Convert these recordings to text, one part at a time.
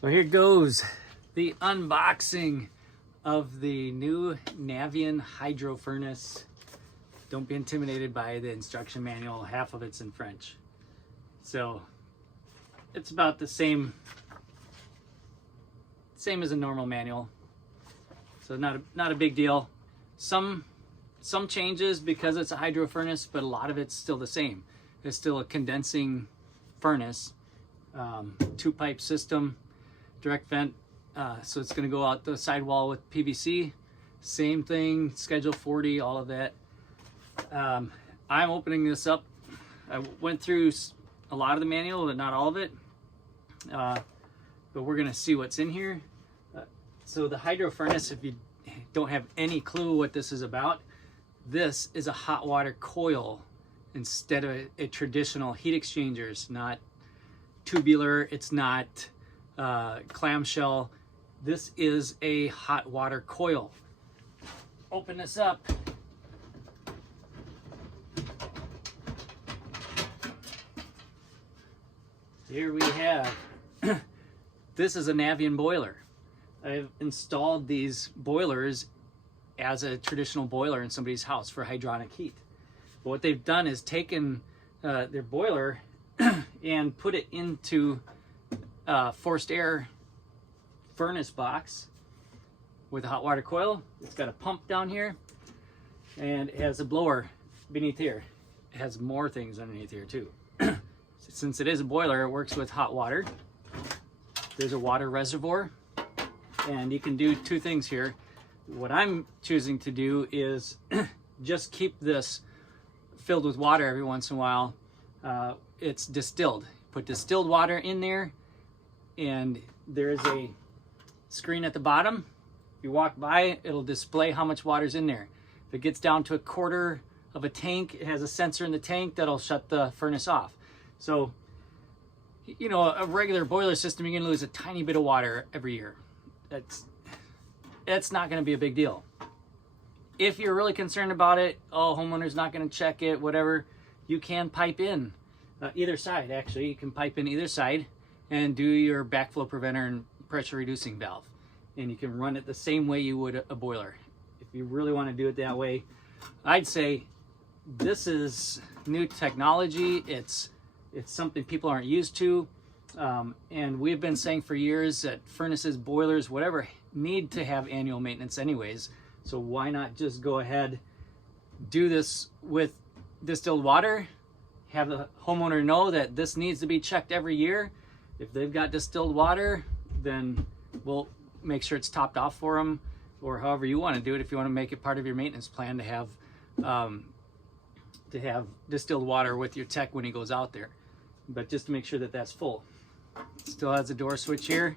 So here goes the unboxing of the new Navien Hydro Furnace. Don't be intimidated by the instruction manual. Half of it's in French. So it's about the same as a normal manual. So not a big deal. Some changes because it's a hydro furnace, but a lot of it's still the same. It's still a condensing furnace, two pipe system, direct vent. So it's going to go out the sidewall with PVC. Same thing, Schedule 40, all of that. I'm opening this up. I went through a lot of the manual, but not all of it. But we're going to see what's in here. So the hydro furnace, if you don't have any clue what this is about, this is a hot water coil instead of a traditional heat exchanger. It's not tubular, it's not clamshell. This is a hot water coil. Open this up. Here we have, this is a Navien boiler. I've installed these boilers as a traditional boiler in somebody's house for hydronic heat. But what they've done is taken their boiler and put it into a forced air furnace box with a hot water coil. It's got a pump down here and it has a blower beneath here. It has more things underneath here too. Since it is a boiler, it works with hot water. There's a water reservoir, and you can do two things here. What I'm choosing to do is just keep this filled with water every once in a while. It's distilled. Put distilled water in there, and there's a screen at the bottom. If you walk by, it'll display how much water's in there. If it gets down to a quarter of a tank, it has a sensor in the tank that'll shut the furnace off. So, you know, a regular boiler system, you're going to lose a tiny bit of water every year. That's not going to be a big deal. If you're really concerned about it, homeowner's not going to check it, whatever, you can pipe in either side. Actually, you can pipe in either side and do your backflow preventer and pressure reducing valve. And you can run it the same way you would a boiler. If you really want to do it that way, I'd say this is new technology. It's something people aren't used to. And we've been saying for years that furnaces, boilers, whatever, need to have annual maintenance anyways. So why not just go ahead, do this with distilled water, have the homeowner know that this needs to be checked every year. If they've got distilled water, then we'll make sure it's topped off for them, or however you want to do it. If you want to make it part of your maintenance plan to have distilled water with your tech when he goes out there. But just to make sure that that's full. Still has a door switch here.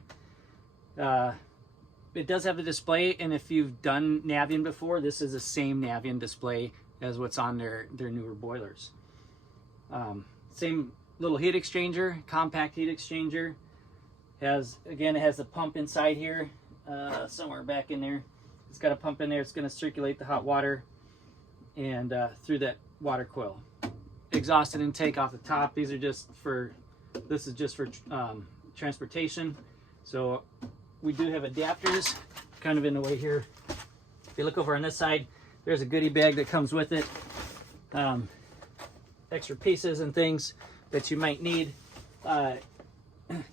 It does have a display, and if you've done Navien before, this is the same Navien display as what's on their newer boilers. Same little heat exchanger, compact heat exchanger. It has a pump inside here, somewhere back in there. It's got a pump in there. It's going to circulate the hot water and through that water coil. Exhaust and intake off the top. This is just for transportation. So we do have adapters kind of in the way here. If you look over on this side, there's a goodie bag that comes with it. Extra pieces and things that you might need.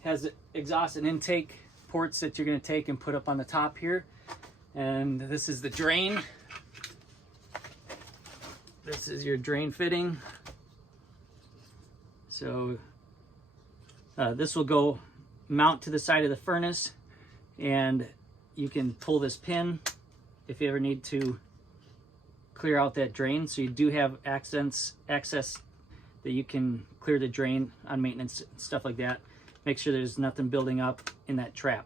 Has exhaust and intake ports that you're going to take and put up on the top here. And this is the drain. This is your drain fitting. So this will go mount to the side of the furnace, and you can pull this pin if you ever need to clear out that drain. So you do have access that you can clear the drain on maintenance, stuff like that. Make sure there's nothing building up in that trap.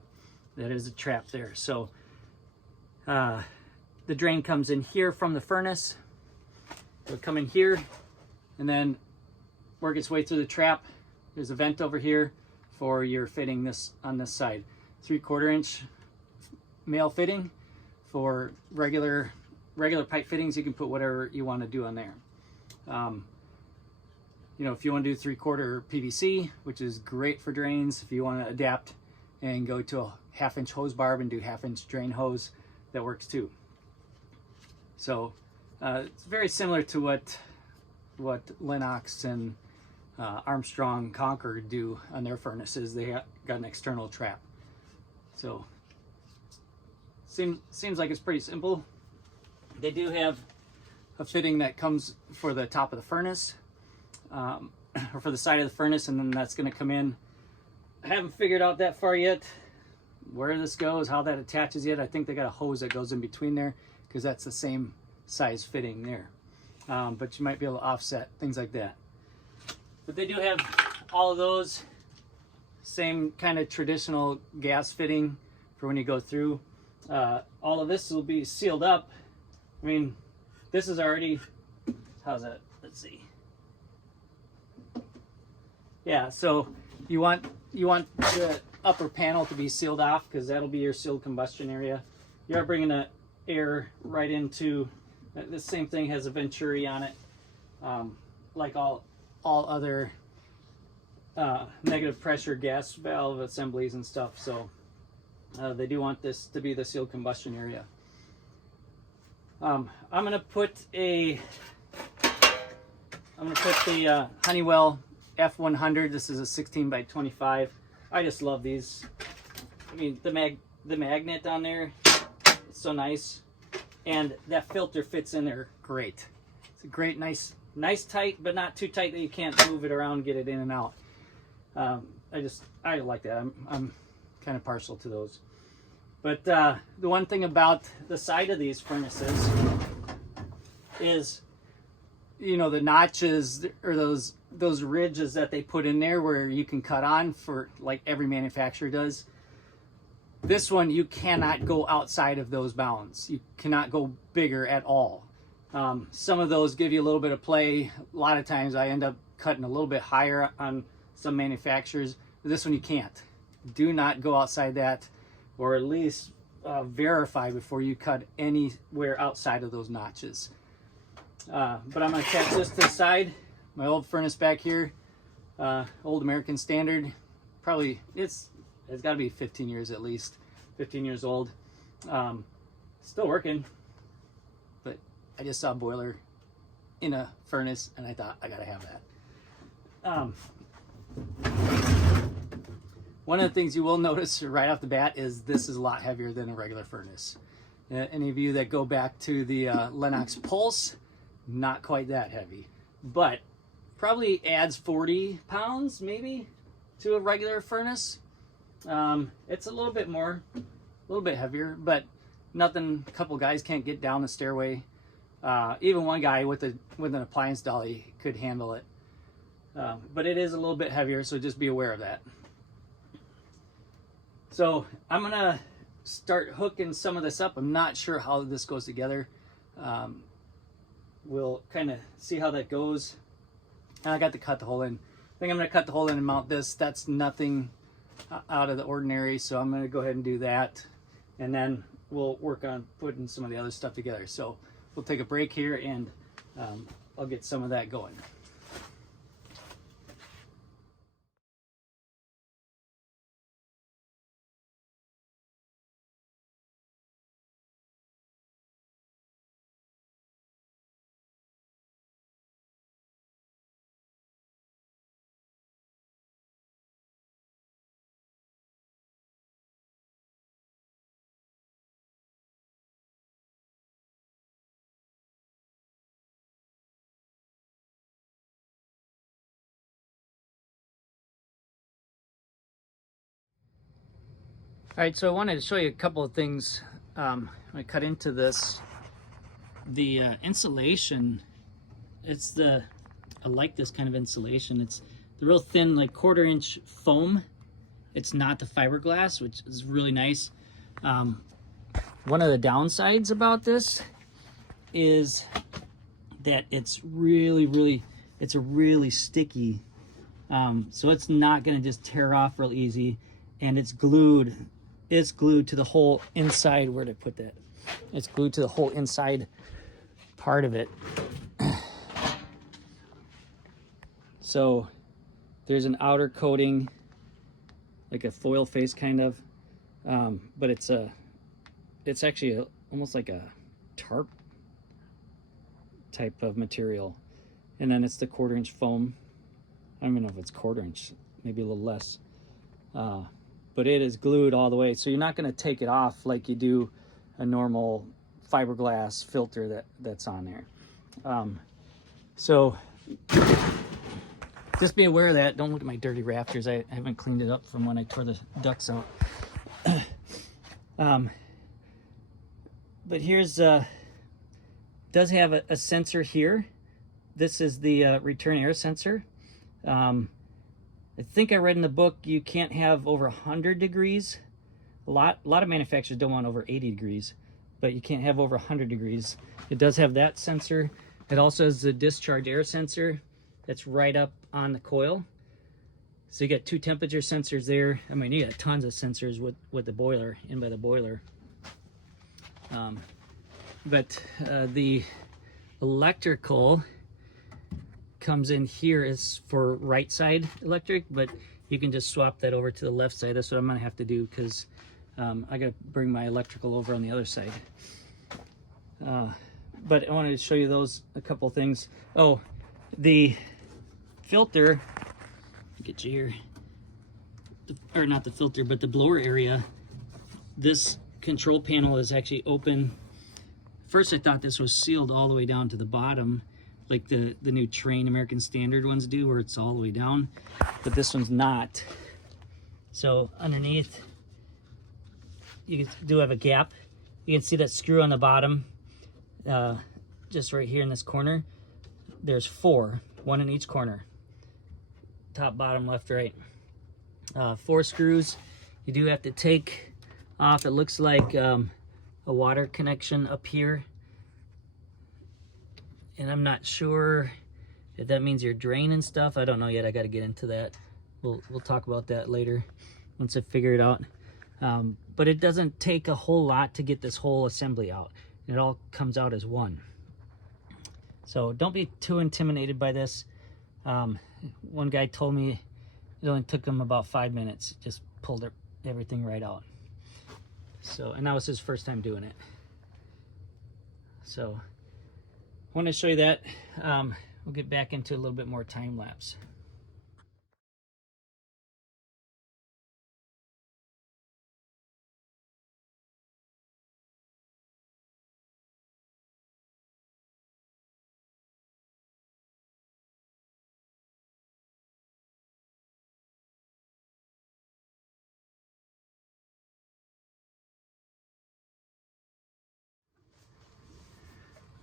That is a trap there. So the drain comes in here from the furnace. It'll come in here and then work its way through the trap. There's a vent over here for your fitting this on this side. 3/4 inch male fitting. For regular pipe fittings, you can put whatever you want to do on there. You know, if you want to do 3/4 PVC, which is great for drains, if you want to adapt and go to a 1/2-inch hose barb and do 1/2-inch drain hose. That works too. So it's very similar to what Lennox and Armstrong Concord do on their furnaces. They got an external trap. So seems like it's pretty simple. They do have a fitting that comes for the top of the furnace, or for the side of the furnace, and then that's going to come in. I haven't figured out that far yet where this goes, how that attaches yet. I think they got a hose that goes in between there because that's the same size fitting there. But you might be able to offset things like that. But they do have all of those, same kind of traditional gas fitting for when you go through. All of this will be sealed up. I mean, this is already, how's that? Let's see. Yeah, so you want the upper panel to be sealed off because that'll be your sealed combustion area. You are bringing the air right into, the same thing has a venturi on it, like all other negative pressure gas valve assemblies and stuff. So they do want this to be the sealed combustion area. I'm gonna put the Honeywell F100. This is a 16 by 25. I just love these. I mean, the magnet on there, it's so nice, and that filter fits in there great. It's a great, nice tight, but not too tight that you can't move it around, get it in and out. I like that. I'm kind of partial to those. But the one thing about the side of these furnaces is, you know, the notches or those ridges that they put in there where you can cut on, for like every manufacturer does. This one, you cannot go outside of those bounds. You cannot go bigger at all. Some of those give you a little bit of play. A lot of times I end up cutting a little bit higher on some manufacturers. But this one you can't. Do not go outside that, or at least verify before you cut anywhere outside of those notches. But I'm going to attach this to the side. My old furnace back here, old American Standard. Probably it's got to be 15 years at least, 15 years old. Still working, but I just saw a boiler in a furnace and I thought I gotta have that. One of the things you will notice right off the bat is this is a lot heavier than a regular furnace. Any of you that go back to the Lennox Pulse, not quite that heavy, but probably adds 40 pounds maybe to a regular furnace. It's a little bit more, a little bit heavier, but nothing a couple guys can't get down the stairway. Even one guy with an appliance dolly could handle it. But it is a little bit heavier, so just be aware of that. So I'm gonna start hooking some of this up. I'm not sure how this goes together. We'll kind of see how that goes. And I got to cut the hole in. I think I'm gonna cut the hole in and mount this. That's nothing out of the ordinary, so I'm gonna go ahead and do that. And then we'll work on putting some of the other stuff together. So we'll take a break here and I'll get some of that going. All right, so I wanted to show you a couple of things. When I cut into this, the insulation, I like this kind of insulation. It's the real thin, like 1/4 inch foam. It's not the fiberglass, which is really nice. One of the downsides about this is that it's really sticky. So it's not gonna just tear off real easy, and it's glued. It's glued to the whole inside. Where did I put that? It's glued to the whole inside part of it. So there's an outer coating like a foil face kind of, but it's actually almost like a tarp type of material. And then it's the 1/4 inch foam. I don't even know if it's 1/4 inch, maybe a little less. But it is glued all the way. So you're not going to take it off like you do a normal fiberglass filter that's on there. So just be aware of that. Don't look at my dirty rafters. I haven't cleaned it up from when I tore the ducts out. But here's, does have a sensor here. This is the return air sensor. I think I read in the book you can't have over 100 degrees. A lot of manufacturers don't want over 80 degrees, but you can't have over 100 degrees. It does have that sensor. It also has the discharge air sensor that's right up on the coil. So you got 2 temperature sensors there. I mean, you got tons of sensors with the boiler, in by the boiler. But the electrical comes in here is for right side electric, but you can just swap that over to the left side. That's what I'm gonna have to do, because I gotta bring my electrical over on the other side. But I wanted to show you a couple things. Oh, the filter, get you here, or not the filter, but the blower area. This control panel is actually open. First I thought this was sealed all the way down to the bottom, like the new Train American Standard ones do, where it's all the way down, but this one's not. So underneath you do have a gap. You can see that screw on the bottom, just right here in this corner. There's 4, 1 in each corner, top, bottom, left, right. 4 screws. You do have to take off, it looks like a water connection up here, and I'm not sure if that means you're draining stuff. I don't know yet. I got to get into that. We'll talk about that later once I figure it out. But it doesn't take a whole lot to get this whole assembly out. It all comes out as one. So don't be too intimidated by this. One guy told me it only took him about 5 minutes. Just pulled everything right out. So, and that was his first time doing it. So I want to show you that. We'll get back into a little bit more time lapse.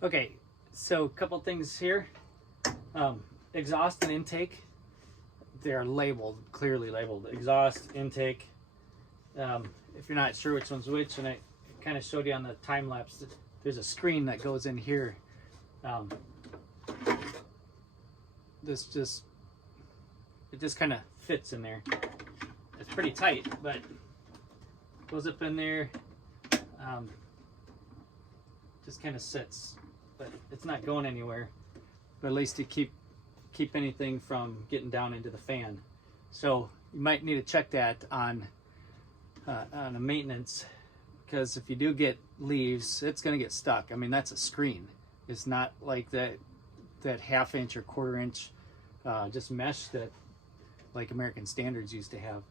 Okay, so a couple things here. Exhaust and intake, they're labeled, clearly labeled. Exhaust, intake. If you're not sure which one's which, and I kind of showed you on the time lapse, there's a screen that goes in here. It just kind of fits in there. It's pretty tight, but goes up in there. Just kind of sits, but it's not going anywhere. But at least you keep anything from getting down into the fan. So you might need to check that on a maintenance, because if you do get leaves, it's going to get stuck. I mean, that's a screen. It's not like that 1/2 inch or 1/4 inch just mesh that like American Standards used to have.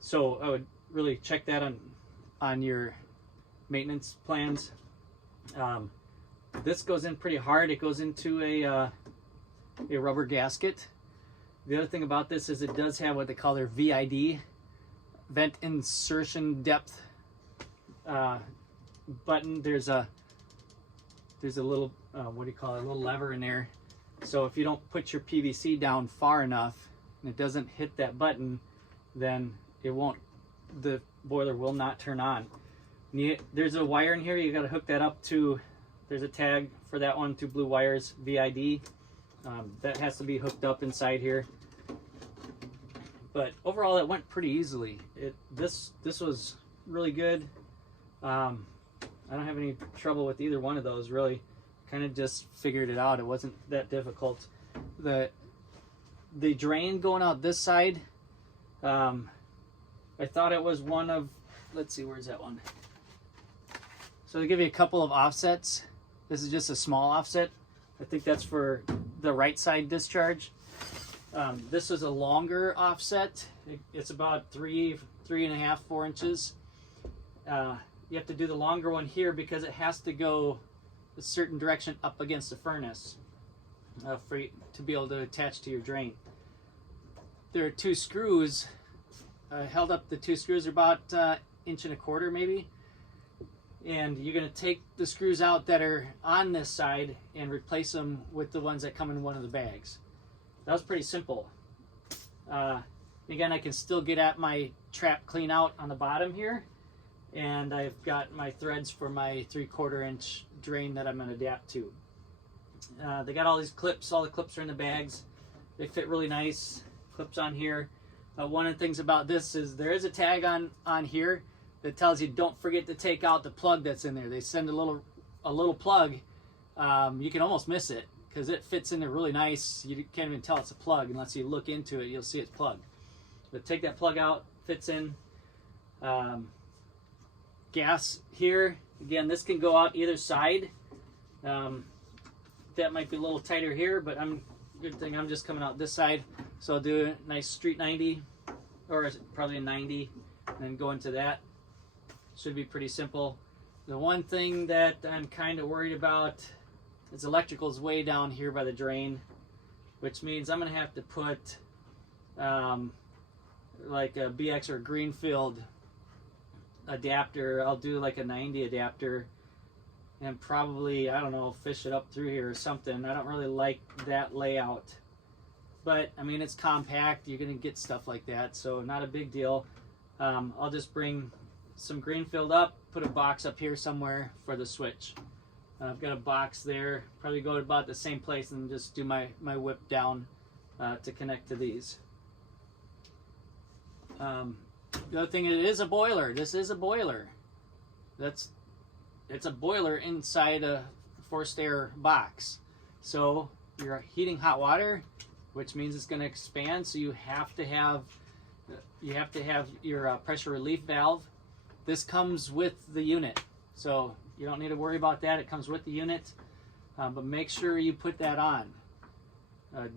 So I would really check that on your maintenance plans. This goes in pretty hard. It goes into a rubber gasket. The other thing about this is it does have what they call their VID, vent insertion depth button. There's a little what do you call it, a little lever in there. So if you don't put your PVC down far enough and it doesn't hit that button, then the boiler will not turn on. There's a wire in here. You got to hook that up to, there's a tag for that one, 2 blue wires, VID. That has to be hooked up inside here. But overall, it went pretty easily. This was really good. I don't have any trouble with either one of those, really. Kind of just figured it out. It wasn't that difficult. The drain going out this side, I thought it was one of, let's see, where's that one? So they give you a couple of offsets. This is just a small offset. I think that's for the right side discharge. This is a longer offset. It's about 3.5, 4 inches. You have to do the longer one here because it has to go a certain direction up against the furnace for you to be able to attach to your drain. There are 2 screws. Held up, the 2 screws are about 1.25 inches maybe. And you're going to take the screws out that are on this side and replace them with the ones that come in one of the bags. That was pretty simple. Again, I can still get at my trap clean out on the bottom here. And I've got my threads for my 3/4 inch drain that I'm going to adapt to. They got all these clips. All the clips are in the bags. They fit really nice. Clips on here. One of the things about this is there is a tag on here that tells you don't forget to take out the plug that's in there. They send a little plug. You can almost miss it because it fits in there really nice. You can't even tell it's a plug unless you look into it. You'll see it's plugged. But take that plug out. Fits in. Gas here. Again, this can go out either side. That might be a little tighter here, but good thing I'm just coming out this side. So I'll do a nice street 90, or probably a 90, and then go into that. Should be pretty simple. The one thing that I'm kind of worried about is electrical's way down here by the drain, which means I'm going to have to put like a BX or Greenfield adapter. I'll do like a 90 adapter and probably, I don't know, fish it up through here or something. I don't really like that layout. But, I mean, it's compact. You're going to get stuff like that, so not a big deal. I'll just bring some Greenfield up, put a box up here somewhere for the switch. I've got a box there. Probably go to about the same place and just do my whip down to connect to these. The other thing, it is a boiler. This is a boiler. It's a boiler inside a forced air box. So you're heating hot water, which means it's going to expand. So you have to have your pressure relief valve. This comes with the unit, so you don't need to worry about that. It comes with the unit, but make sure you put that on.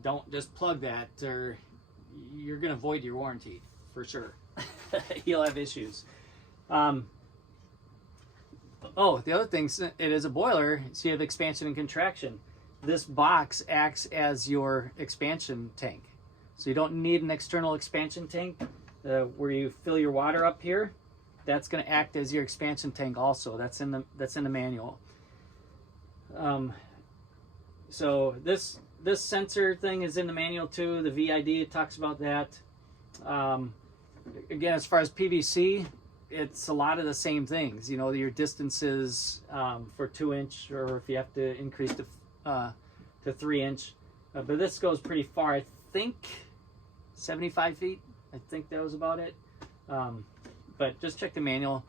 Don't just plug that, or you're going to void your warranty for sure. You'll have issues. Oh, the other thing, it is a boiler, so you have expansion and contraction. This box acts as your expansion tank. So you don't need an external expansion tank where you fill your water up here. That's going to act as your expansion tank also. That's in the manual. So this sensor thing is in the manual too. The VID talks about that. Again, as far as PVC, it's a lot of the same things. You know, your distances for 2 inch, or if you have to increase to 3 inch. But this goes pretty far. I think 75 feet. I think that was about it. But just check the manual.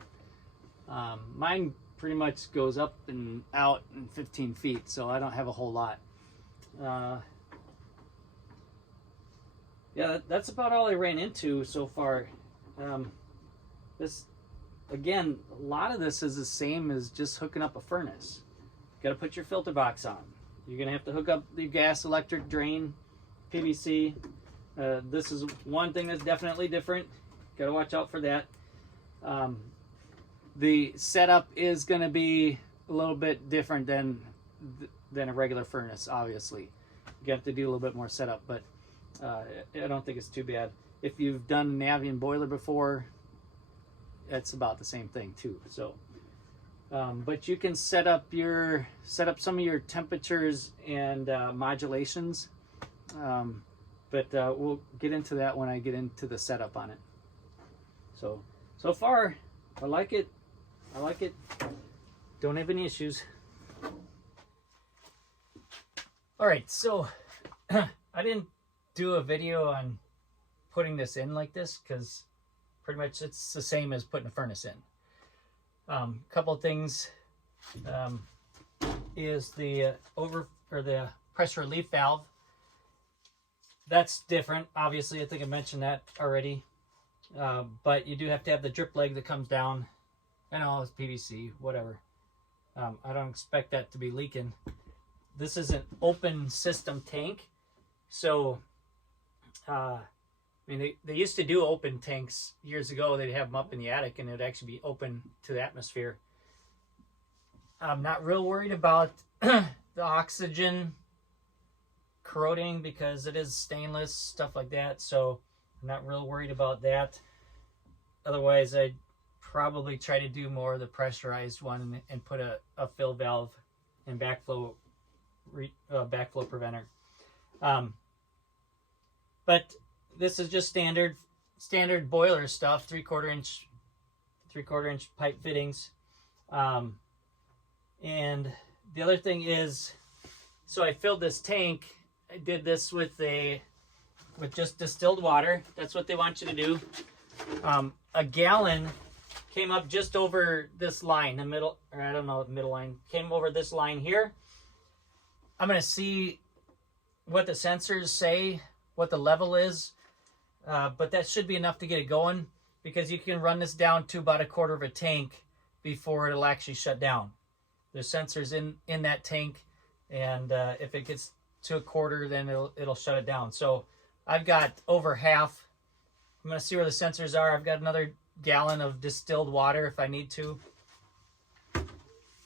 Mine pretty much goes up and out in 15 feet, so I don't have a whole lot. Yeah, that's about all I ran into so far. This, again, a lot of this is the same as just hooking up a furnace. You got to put your filter box on. You're going to have to hook up the gas, electric, drain, PVC. This is one thing that's definitely different. Got to watch out for that. The setup is going to be a little bit different than a regular furnace, obviously. You have to do a little bit more setup, but I don't think it's too bad. If you've done a Navien boiler before, it's about the same thing too. So, but you can set up some of your temperatures and modulations. But we'll get into that when I get into the setup on it. So far, I like it. Don't have any issues. All right, so I didn't do a video on putting this in like this because pretty much it's the same as putting a furnace in. Couple of things is the the pressure relief valve. That's different, obviously. I think I mentioned that already. but you do have to have the drip leg that comes down. I know it's PVC, whatever. I don't expect that to be leaking. This is an open system tank, so I mean they used to do open tanks years ago. They'd have them up in the attic and it'd actually be open to the atmosphere. I'm not real worried about the oxygen corroding because it is stainless, stuff like that, so I'm not real worried about that. Otherwise, I'd probably try to do more of the pressurized one and put a fill valve and backflow preventer. But this is just standard boiler stuff, 3/4 inch pipe fittings. And the other thing is, so I filled this tank. I did this with just distilled water. That's what they want you to do. A gallon came up just over this line, the middle, or I don't know, the middle line, came over this line here. I'm going to see what the sensors say, what the level is, but that should be enough to get it going, because you can run this down to about 1/4 of a tank before it'll actually shut down. There's sensors in that tank, and if it gets to 1/4, then it'll shut it down. So I've got over half. I'm going to see where the sensors are. I've got another gallon of distilled water if I need to.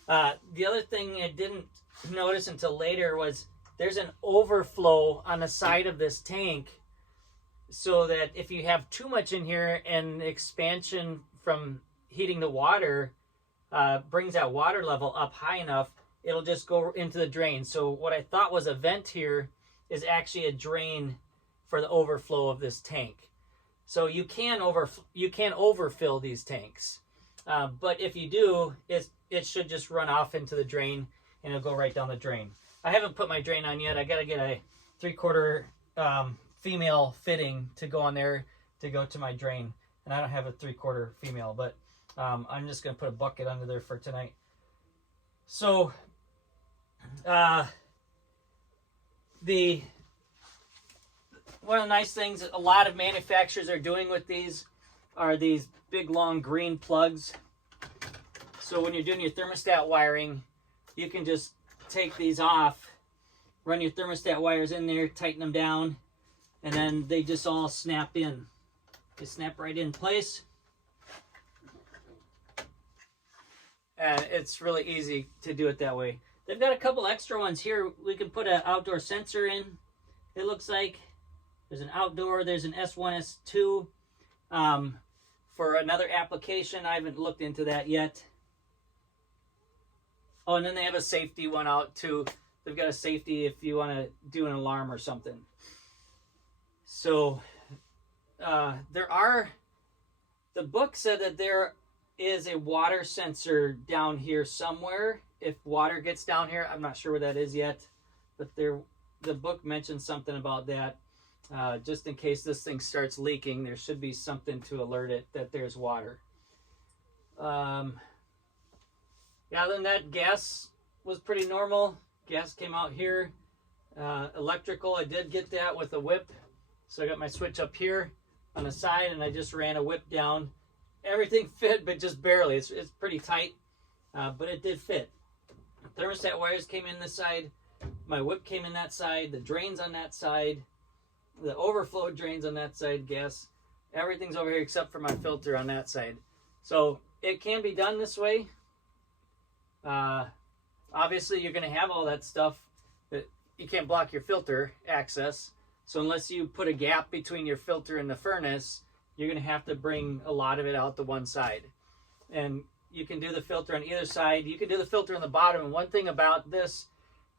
The other thing I didn't notice until later was there's an overflow on the side of this tank, so that if you have too much in here and the expansion from heating the water brings that water level up high enough, it'll just go into the drain. So what I thought was a vent here is actually a drain for the overflow of this tank. So you can overfill these tanks, but if you do, it should just run off into the drain and it'll go right down the drain. I haven't put my drain on yet. I got to get a 3/4 female fitting to go on there to go to my drain, and I don't have a 3/4 female, but I'm just going to put a bucket under there for tonight. So one of the nice things that a lot of manufacturers are doing with these are these big long green plugs. So when you're doing your thermostat wiring, you can just take these off, run your thermostat wires in there, tighten them down, and then they just all snap in. They snap right in place. And it's really easy to do it that way. They've got a couple extra ones here. We can put an outdoor sensor in. It looks like there's an outdoor, there's an S1, S2 for another application. I haven't looked into that yet. Oh, and then they have a safety one out too. They've got a safety if you want to do an alarm or something. So the book said that there is a water sensor down here somewhere. If water gets down here, I'm not sure where that is yet, but the book mentioned something about that. Just in case this thing starts leaking, there should be something to alert it that there's water. Yeah, other than that, gas was pretty normal. Gas came out here. Electrical, I did get that with a whip. So I got my switch up here on the side, and I just ran a whip down. Everything fit, but just barely. It's pretty tight, but it did fit. Thermostat wires came in this side. My whip came in that side. The drains on that side. The overflow drains on that side. Gas. Everything's over here except for my filter on that side. So it can be done this way. Obviously, you're going to have all that stuff, but you can't block your filter access. So unless you put a gap between your filter and the furnace, you're going to have to bring a lot of it out to one side. And you can do the filter on either side. You can do the filter on the bottom. And one thing about this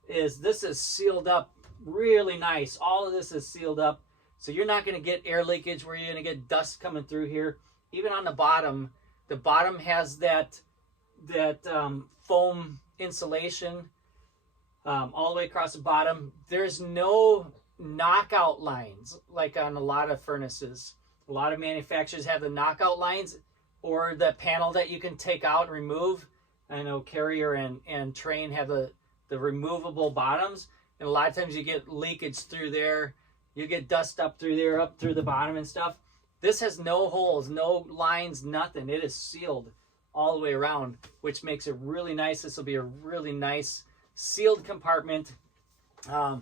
is sealed up really nice. All of this is sealed up. So you're not going to get air leakage where you're going to get dust coming through here. Even on the bottom has that foam insulation all the way across the bottom. There's no knockout lines like on a lot of furnaces. A lot of manufacturers have the knockout lines or the panel that you can take out and remove. I know Carrier and Train have the removable bottoms, and a lot of times you get leakage through there. You get dust up through there, up through the bottom and stuff. This has no holes, no lines, nothing. It is sealed all the way around, which makes it really nice. This will be a really nice sealed compartment. I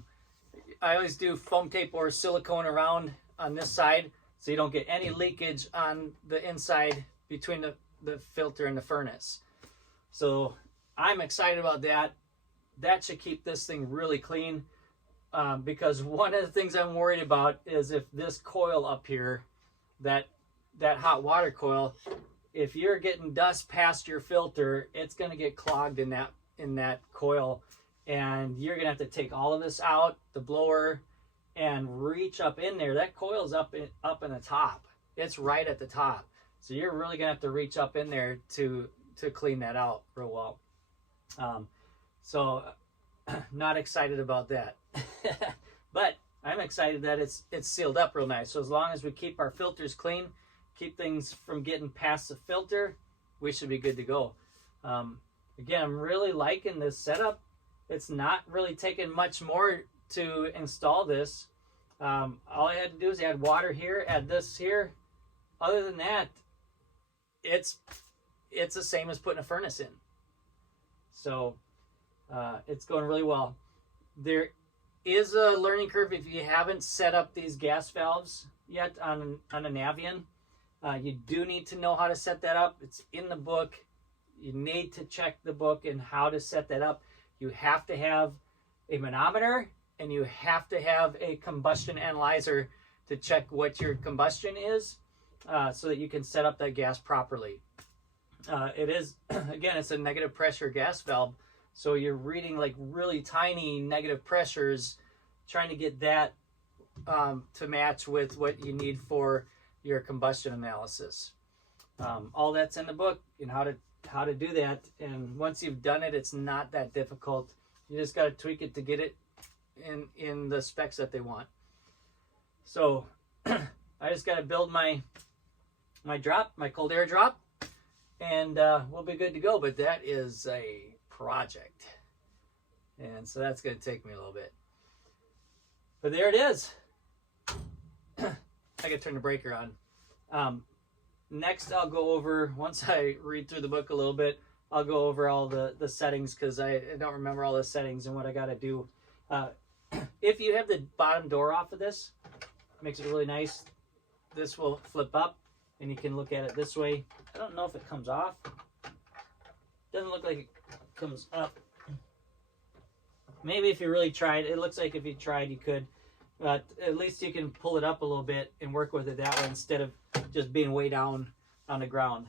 always do foam tape or silicone around on this side so you don't get any leakage on the inside between the filter and the furnace. So I'm excited about that. That should keep this thing really clean, because one of the things I'm worried about is if this coil up here, that hot water coil, if you're getting dust past your filter, it's going to get clogged in that coil, and you're going to have to take all of this out, the blower, and reach up in there. That coil's up in the top. It's right at the top. So you're really going to have to reach up in there to clean that out real well. So not excited about that. But I'm excited that it's sealed up real nice. So as long as we keep our filters clean, keep things from getting past the filter, we should be good to go. Again, I'm really liking this setup. It's not really taking much more to install this. All I had to do is add water here, add this here. Other than that, it's the same as putting a furnace in. So it's going really well. There is a learning curve if you haven't set up these gas valves yet on a Navien. You do need to know how to set that up. It's in the book. You need to check the book and how to set that up. You have to have a manometer and you have to have a combustion analyzer to check what your combustion is, so that you can set up that gas properly. It is, again, it's a negative pressure gas valve. So you're reading like really tiny negative pressures, trying to get that to match with what you need for your combustion analysis. All that's in the book and how to do that. And once you've done it, it's not that difficult. You just got to tweak it to get it in the specs that they want. So I just got to build my cold air drop, and we'll be good to go. But that is a project, and so that's going to take me a little bit. But there it is. I got to turn the breaker on. Next, I'll go over, once I read through the book a little bit, I'll go over all the settings, because I don't remember all the settings and what I got to do. If you have the bottom door off of this, it makes it really nice. This will flip up, and you can look at it this way. I don't know if it comes off. Doesn't look like it comes up. Maybe if you really tried, it looks like if you tried, you could. But at least you can pull it up a little bit and work with it that way instead of just being way down on the ground.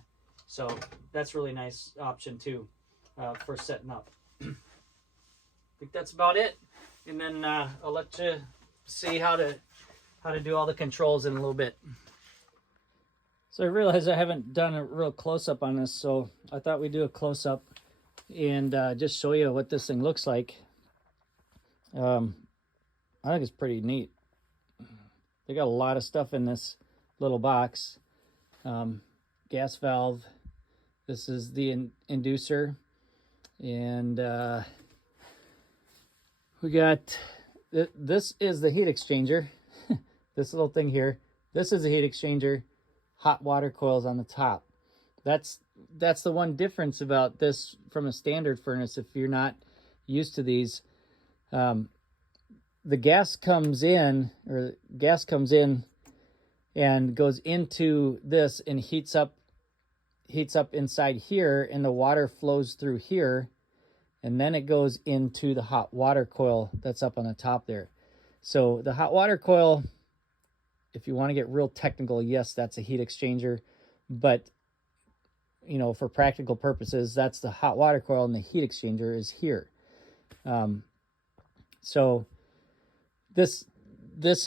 So that's a really nice option too, for setting up. I think that's about it. And then I'll let you see how to do all the controls in a little bit. So I realize I haven't done a real close-up on this, so I thought we'd do a close-up and just show you what this thing looks like. I think it's pretty neat. They got a lot of stuff in this little box. Gas valve. This is the inducer. And we got, this is the heat exchanger. This little thing here. This is the heat exchanger. Hot water coils on the top. That's the one difference about this from a standard furnace. If you're not used to these, the gas comes in and goes into this and heats up inside here, and the water flows through here, and then it goes into the hot water coil that's up on the top there. So the hot water coil, if you want to get real technical, yes, that's a heat exchanger, but you know, for practical purposes, that's the hot water coil, and the heat exchanger is here. So this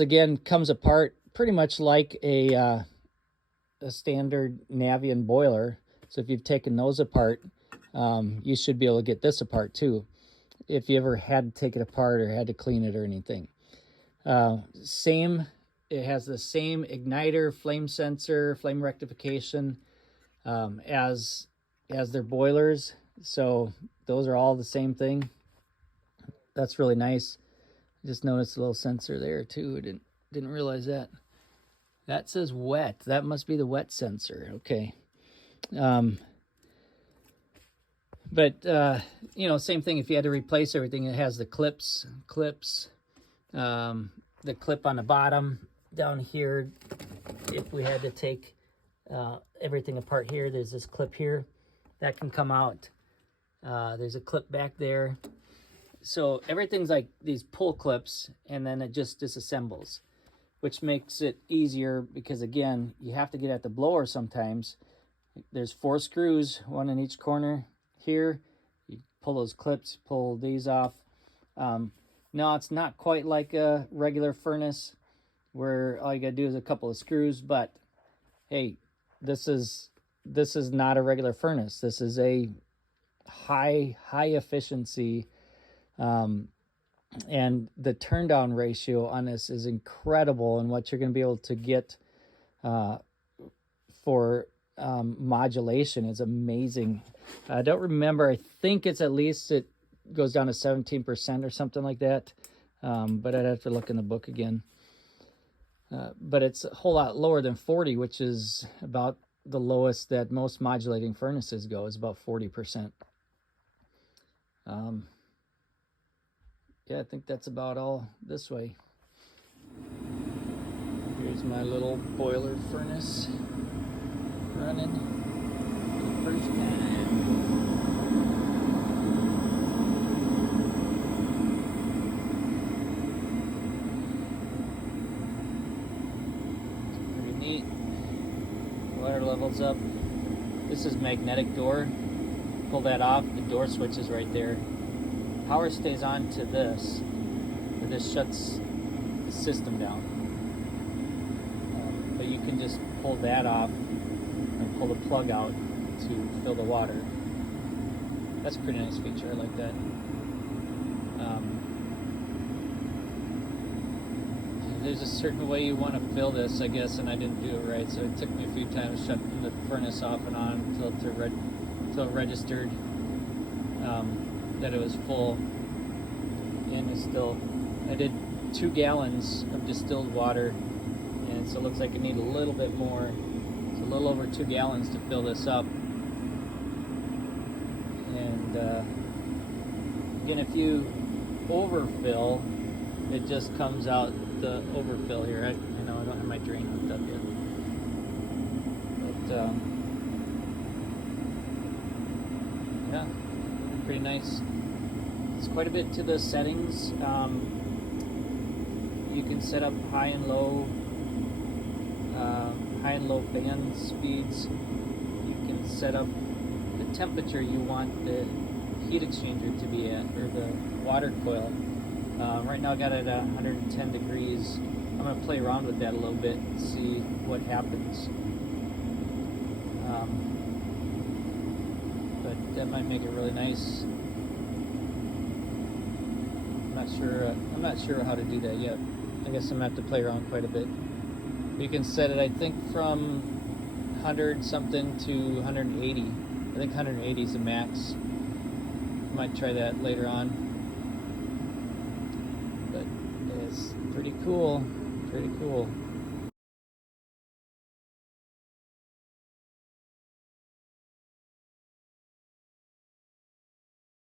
again comes apart pretty much like a standard Navien boiler. So if you've taken those apart, you should be able to get this apart too, if you ever had to take it apart or had to clean it or anything. It has the same igniter, flame sensor, flame rectification as their boilers. So those are all the same thing. That's really nice. Just noticed a little sensor there too. Didn't realize that. That says wet. That must be the wet sensor. Okay. But you know, same thing. If you had to replace everything, it has the clips, the clip on the bottom down here. If we had to take everything apart here, there's this clip here that can come out. There's a clip back there. So everything's like these pull clips, and then it just disassembles, which makes it easier because, again, you have to get at the blower sometimes. There's 4 screws, one in each corner here. You pull those clips, pull these off. No, it's not quite like a regular furnace where all you gotta do is a couple of screws, but hey, this is not a regular furnace. This is a high efficiency, and the turn down ratio on this is incredible, and what you're going to be able to get for modulation is amazing. I don't remember. I think it's at least it goes down to 17% or something like that, but I'd have to look in the book again. But it's a whole lot lower than 40, which is about the lowest that most modulating furnaces go, is about 40%. Yeah, I think that's about all this way. Here's my little boiler furnace running for the first time. Pretty neat. Water levels up. This is magnetic door. Pull that off, the door switch is right there. Power stays on to this, but this shuts the system down. But you can just pull that off and pull the plug out to fill the water. That's a pretty nice feature, I like that. There's a certain way you want to fill this, I guess, and I didn't do it right, so it took me a few times shutting the furnace off and on until it registered that it was full. And it's still, I did 2 gallons of distilled water, and so it looks like I need a little bit more. It's a little over 2 gallons to fill this up. And again, if you overfill, it just comes out the overfill here. I know I don't have my drain hooked up yet, but yeah, pretty nice. It's quite a bit to the settings. You can set up high and low fan speeds. You can set up the temperature you want the heat exchanger to be at, or the water coil. Right now I got it at 110 degrees. I'm going to play around with that a little bit and see what happens. But that might make it really nice. I'm not sure how to do that yet. I guess I'm going to have to play around quite a bit. You can set it, I think, from 100 something to 180. I think 180 is the max. Might try that later on. But it's pretty cool. Pretty cool.